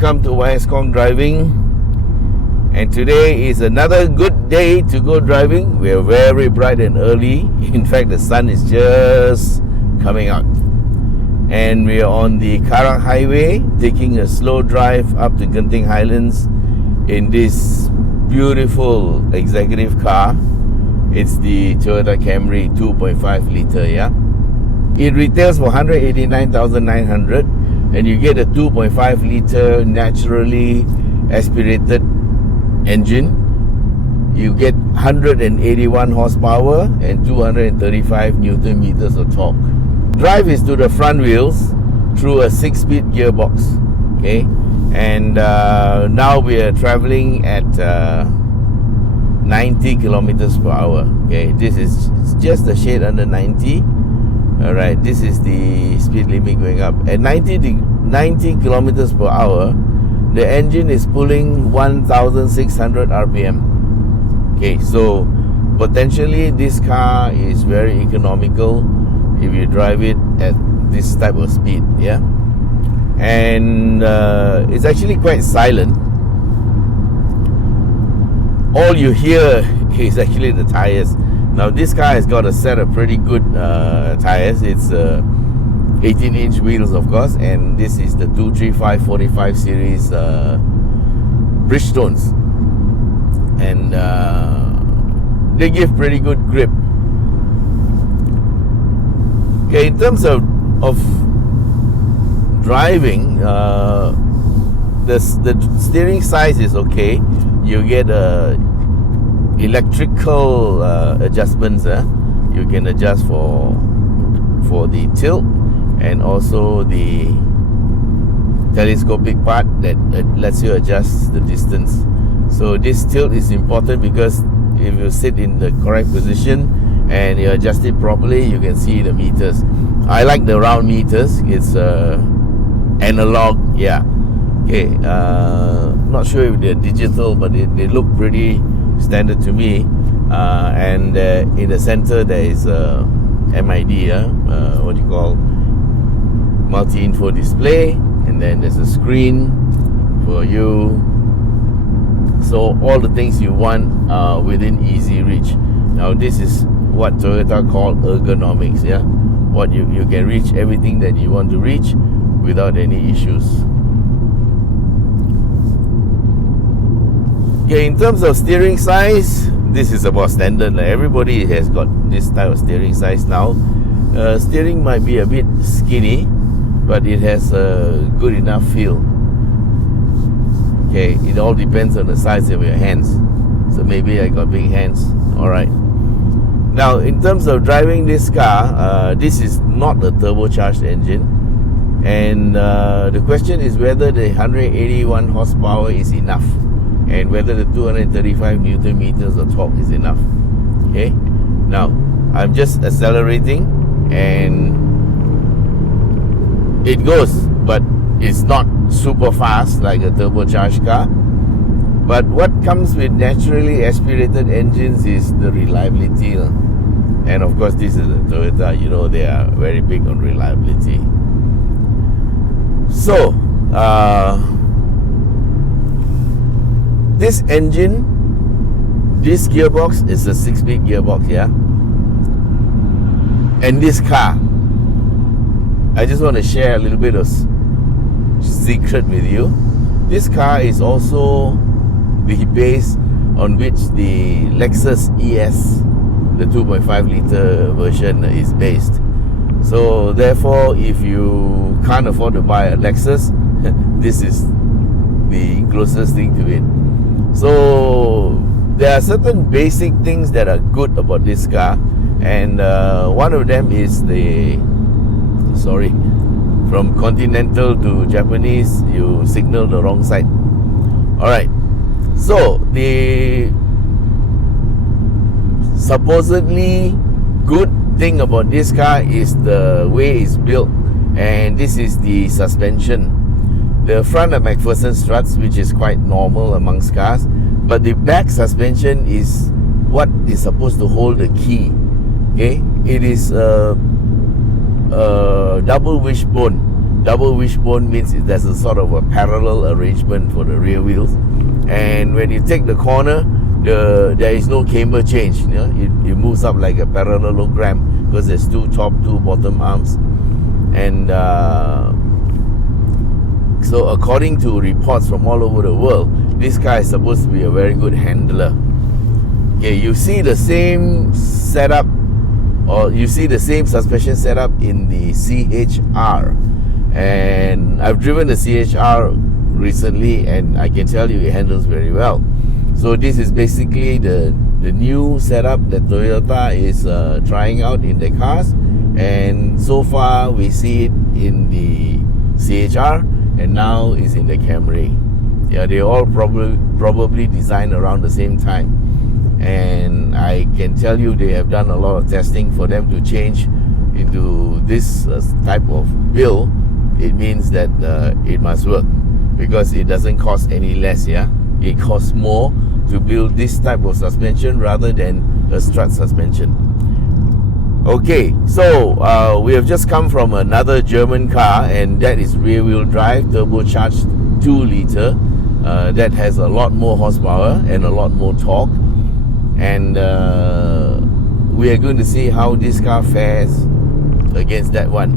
Welcome to Khong Driving, and today is another good day to go driving. We are very bright and early. In fact, the sun is just coming out, and we are on the Khong Highway taking a slow drive up to Genting Highlands in this beautiful executive car. It's the Toyota Camry 2.5 litre, yeah. It retails for 189,900, and you get a 2.5 litre naturally aspirated engine. You get 181 horsepower and 235 Newton meters of torque. Drive is to the front wheels through a 6-speed gearbox. Okay, and now we are traveling at 90 kilometers per hour. Okay, this is just a shade under 90. All right, this is the speed limit going up at 90 kilometers per hour. The engine is pulling 1,600 RPM. Okay, so potentially this car is very economical if you drive it at this type of speed. Yeah, and it's actually quite silent. All you hear is actually the tires. Now this car has got a set of pretty good tires. It's 18-inch wheels, of course, and this is the 235/45 series Bridgestones, and they give pretty good grip. Okay, in terms of driving, the steering size is okay. You get electrical adjustments. You can adjust for the tilt and also the telescopic part that lets you adjust the distance. So this tilt is important because if you sit in the correct position and you adjust it properly, you can see the meters. I like the round meters. It's analog, yeah. Okay, not sure if they're digital, but they look pretty standard to me. And in the center there is a MID, what do you call, multi-info display, and then there's a screen for you. So all the things you want are within easy reach. Now this is what Toyota call ergonomics, yeah. What you can reach everything that you want to reach without any issues. Okay, in terms of steering size, this is about standard. Everybody has got this type of steering size now. Steering might be a bit skinny, but it has a good enough feel. Okay, it all depends on the size of your hands. So maybe I got big hands. Alright. Now, in terms of driving this car, this is not a turbocharged engine. And the question is whether the 181 horsepower is enough, and whether the 235 Newton meters of torque is enough. Okay, now I'm just accelerating and it goes, but it's not super fast like a turbocharged car. But what comes with naturally aspirated engines is the reliability. And of course, this is a Toyota, you know, they are very big on reliability. So, this engine, this gearbox is a 6-speed gearbox, yeah. And this car, I just want to share a little bit of secret with you. This car is also the base on which the Lexus ES, the 2.5 litre version, is based. So therefore, if you can't afford to buy a Lexus, this is the closest thing to it. So there are certain basic things that are good about this car, and one of them is from continental to Japanese, you signal the wrong side. Alright, so the supposedly good thing about this car is the way it's built, and this is the suspension. The front are McPherson struts, which is quite normal amongst cars, but the back suspension is what is supposed to hold the key. Okay, it is a double wishbone double wishbone means there's a sort of a parallel arrangement for the rear wheels. And when you take the corner, there is no camber change. You know, it moves up like a parallelogram because there's two top, two bottom arms. And so according to reports from all over the world, this car is supposed to be a very good handler. Okay, you see the same setup, or you see the same suspension setup in the CHR. And I've driven the CHR recently, and I can tell you it handles very well. So this is basically the new setup that Toyota is trying out in their cars, and so far we see it in the CHR, and now it's in the Camry. Yeah, they all probably designed around the same time, and I can tell you they have done a lot of testing for them to change into this type of build. It means that it must work, because it doesn't cost any less. Yeah, it costs more to build this type of suspension rather than a strut suspension. Okay, so we have just come from another German car, and that is rear wheel drive turbocharged 2 litre that has a lot more horsepower and a lot more torque, and we are going to see how this car fares against that one.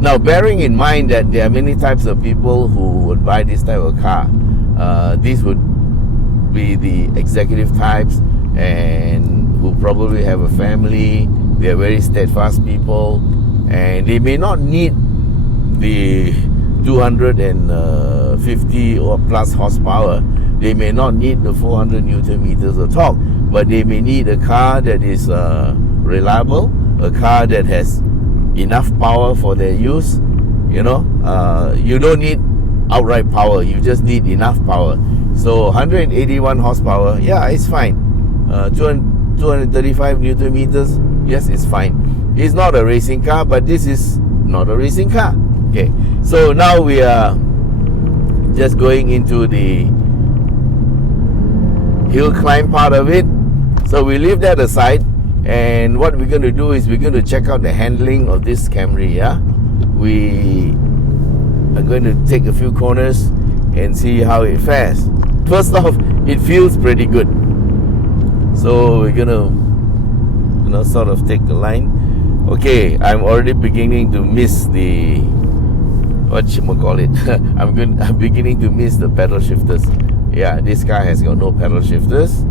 Now, bearing in mind that there are many types of people who would buy this type of car, these would be the executive types, and who probably have a family. They are very steadfast people, and they may not need the 250 or plus horsepower. They may not need the 400 Newton meters of torque, but they may need a car that is reliable, a car that has enough power for their use. You know, you don't need outright power, you just need enough power. So 181 horsepower, yeah, it's fine. 235 Newton meters, yes, it's fine. It's not a racing car, but this is not a racing car. Okay, so now we are just going into the hill climb part of it. So we leave that aside, and what we're going to do is we're going to check out the handling of this Camry. Yeah, we are going to take a few corners and see how it fares. First off, it feels pretty good. So we're gonna, sort of take the line. Okay, I'm already beginning to miss the I'm beginning to miss the pedal shifters. Yeah, this car has got no pedal shifters.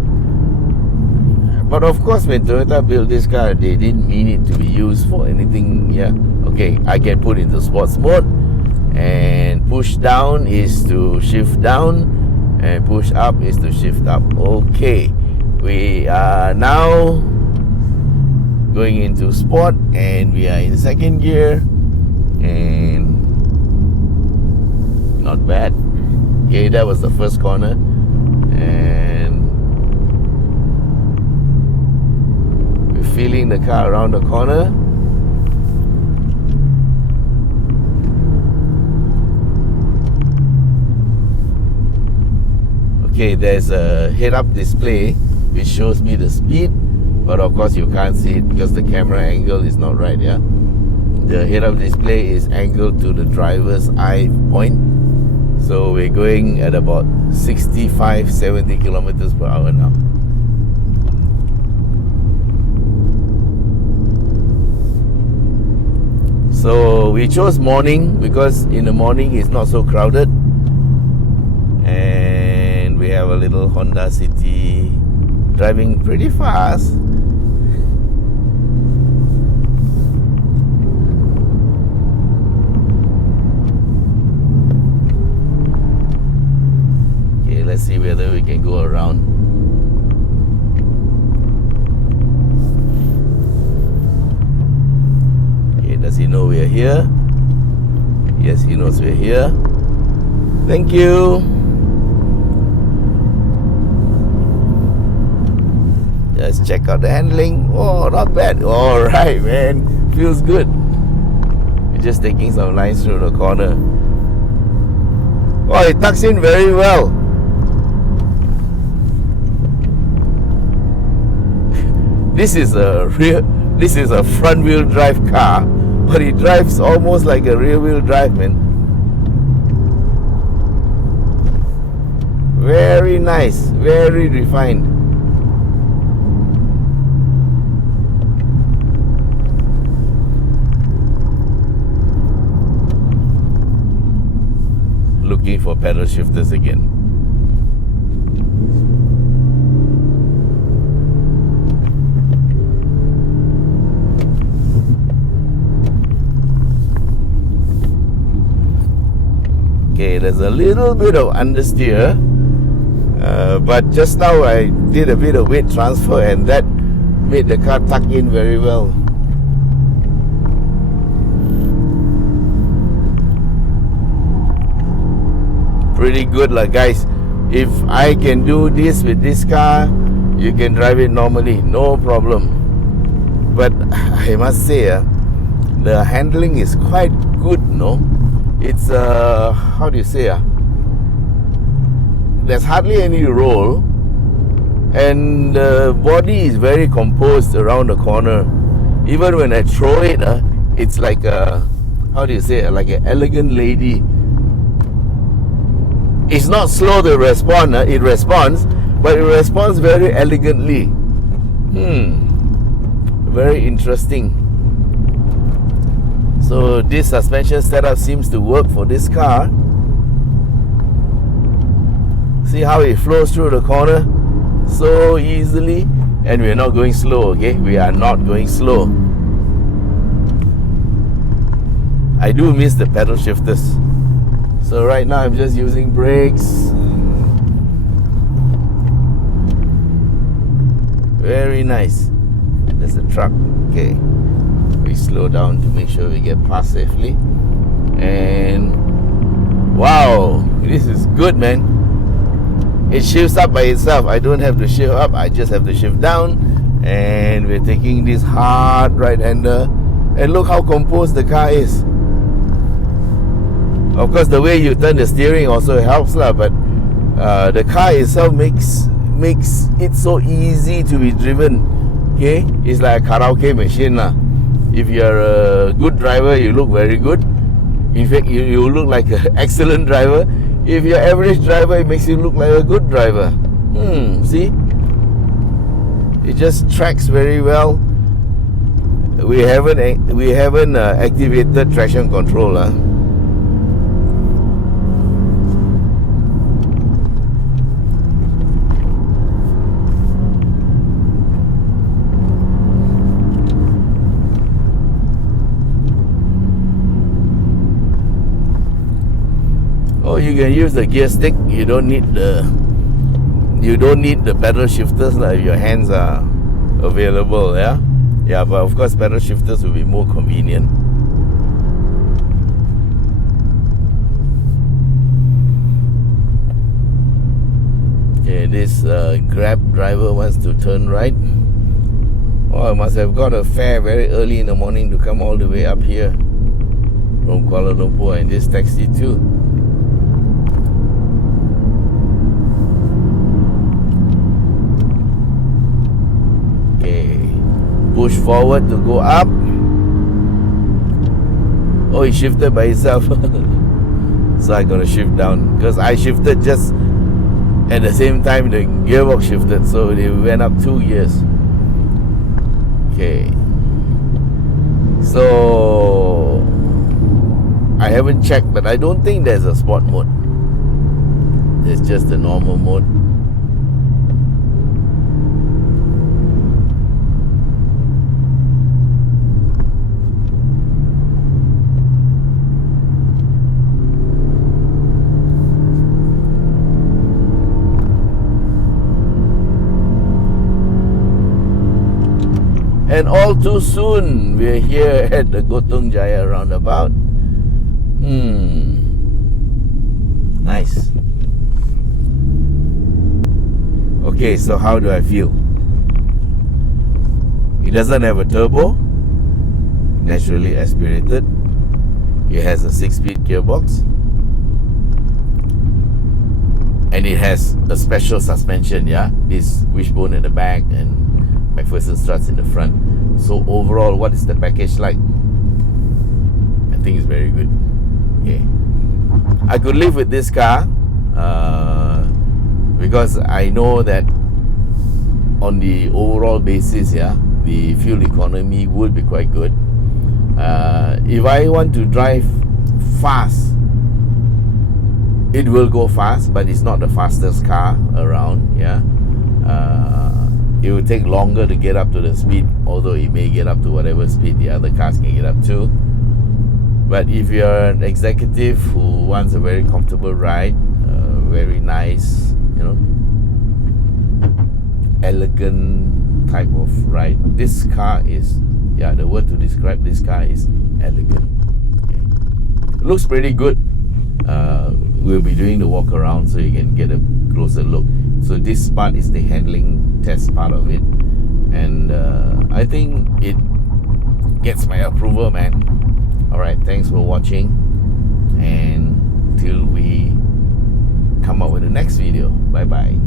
But of course, when Toyota built this car, they didn't mean it to be used for anything. Yeah. Okay, I can put into sports mode, and push down is to shift down, and push up is to shift up. Okay, we are now going into sport, and we are in second gear, and not bad. Okay, that was the first corner, and we're feeling the car around the corner. Okay, there's a head-up display which shows me the speed, but of course you can't see it because the camera angle is not right. Yeah, the head-up display is angled to the driver's eye point, so we're going at about 65-70 kilometers per hour now. So we chose morning because in the morning it's not so crowded, and we have a little Honda City driving pretty fast. Okay, let's see whether we can go around. Okay, does he know we're here? Yes, he knows we're here. Thank you. Let's check out the handling. Oh, not bad. All right, man. Feels good. We're just taking some lines through the corner. Oh, it tucks in very well. This is a front-wheel drive car, but it drives almost like a rear-wheel drive, man. Very nice, very refined. Looking for pedal shifters again. Okay, there's a little bit of understeer, but just now I did a bit of weight transfer and that made the car tuck in very well. Pretty good lah, guys. If I can do this with this car, you can drive it normally, no problem. But I must say, the handling is quite good, no? It's how do you say, there's hardly any roll, and the body is very composed around the corner. Even when I throw it, it's like a, how do you say, like an elegant lady. It's not slow to respond, it responds, but it responds very elegantly. Very interesting. So this suspension setup seems to work for this car. See how it flows through the corner so easily, and we're not going slow, okay? We are not going slow. I do miss the pedal shifters. So right now I'm just using brakes. Very nice. There's a truck. Okay. We slow down to make sure we get past safely. And wow, this is good, man. It shifts up by itself. I don't have to shift up, I just have to shift down. And we're taking this hard right-hander. And look how composed the car is. Of course, the way you turn the steering also helps lah, but the car itself makes it so easy to be driven. Okay, it's like a karaoke machine lah. If you're a good driver, you look very good. In fact, you look like an excellent driver. If you're average driver, it makes you look like a good driver. See, it just tracks very well. We haven't activated traction control lah. You can use the gear stick. You don't need the pedal shifters like if your hands are available. Yeah, but of course pedal shifters will be more convenient. Okay, this Grab driver wants to turn right. Oh, I must have got a fare very early in the morning to come all the way up here from Kuala Lumpur, and this taxi too. Push forward to go up. Oh, it shifted by itself. So I gotta shift down because I shifted just at the same time the gearbox shifted, so they went up 2 gears. Okay, so I haven't checked, but I don't think there's a sport mode. There's just the normal mode. And all too soon, we're here at the Gotong Jaya roundabout. Nice. Okay, so how do I feel? It doesn't have a turbo, naturally aspirated. It has a 6-speed gearbox. And it has a special suspension, this wishbone at the back and McPherson struts in the front. So overall, what is the package like? I think it's very good. Okay, I could live with this car because I know that on the overall basis, yeah, the fuel economy would be quite good. If I want to drive fast, it will go fast, but it's not the fastest car around. Yeah, it will take longer to get up to the speed, although it may get up to whatever speed the other cars can get up to. But if you're an executive who wants a very comfortable ride, very nice, elegant type of ride, this car is, the word to describe this car is elegant. Okay. It looks pretty good. We'll be doing the walk around so you can get a closer look. So this part is the handling test part of it, and I think it gets my approval, man. Alright, thanks for watching, and till we come up with the next video, bye bye.